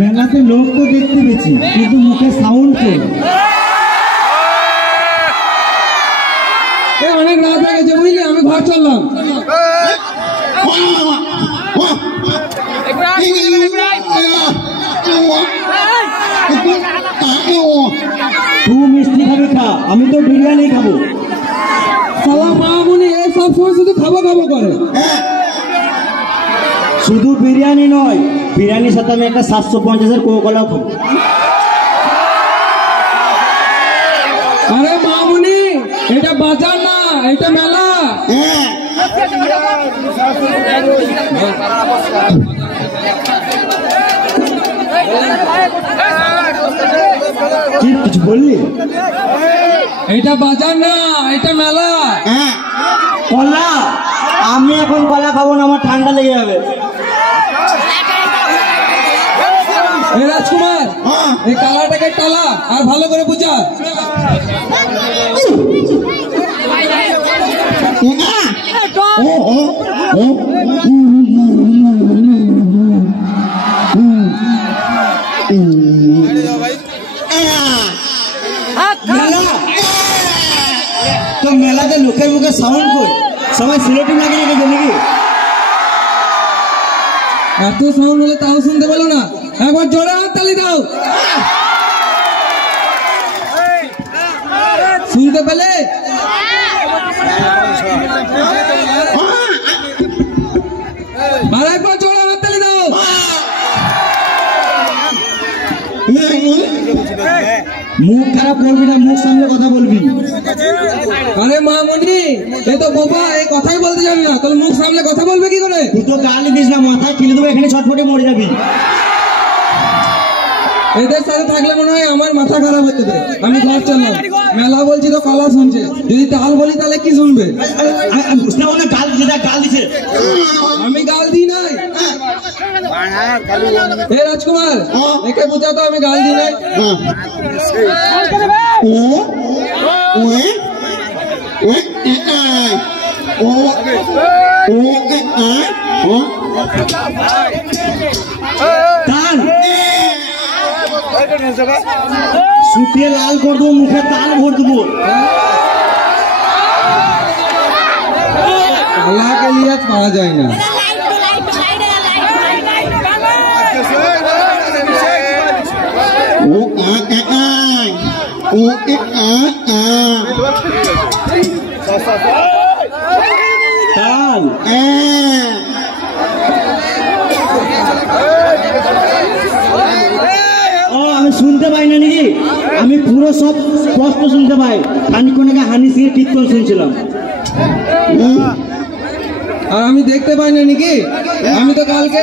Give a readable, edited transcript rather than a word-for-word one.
মেলাতে লোক তো দেখতে পেয়েছি, কিন্তু মুখে সাউন্ড কে? অনেক রাত হয়ে গেছে বুঝলি, আমি ঘর চললাম। তুই মিষ্টি খাবি খা, আমি তো বিরিয়ানি খাবো। সালা মামুনি এই সব সময় শুধু খাবো খাবো করে। শুধু বিরিয়ানি নয়, বিরিয়ানির সাথে আমি একটা 750-এর কোকা-কোলা খাবো। আরে মামুনি, এটা বাজার না, এটা মেলা। কিছু বললি? এটা বাজার না, এটা মেলা। কলা? আমি এখন কলা খাবো না, আমার ঠান্ডা লেগে যাবে। এই রাজকুমার, এই কালাটাকে টালা আর ভালো করে বুঝা। তো মেলাতে লোকের মুখে সাউন্ড কই? সবাই সিলেটি লাগে রেখেছে নাকি? এত সাউন্ড হলে তাও শুনতে পেলো না? একবার জোরে হাত তালি দাও। শুনতে পেলে? আর একবার জোরে হাত তালি দাও। মুখ খারাপ করবি না, মুখ সামনে কথা বলবি। আরে মামনি, এ তো বোবা, এই কথাই বলতে যাবি না, তাহলে মুখ সামনে কথা বলবে কি করে? তুই তো গালি দিস না, মাথায় কিনে দেবো, এখানে ছটফটে মরে যাবি। এদের সাথে থাকলে মনে হয় আমার মাথা খারাপ হতে দেবে। আমি ঘর চললাম। মেলা বলছি তো কালা শুনছে, যদি তাল বলি তাহলে কি শুনবে? গাল দিছে। আমি গাল দিই নাই। এ রাজকুমার, একে বুঝা তো আমি গাল দিই নাই। শুটিয়ে লাল করে দেবো, মুখে তাল ভর দেবো। কালাকে লিয়ে পাওয়া যায় না। তাল আমি শুনতে পাই না নাকি? আমি পুরো সব স্পষ্ট শুনতে পাই। খানিকক্ষণ হানি সিং এর কীর্তন শুনছিলাম। আর আমি দেখতে পাই না নাকি? আমি তো কালকে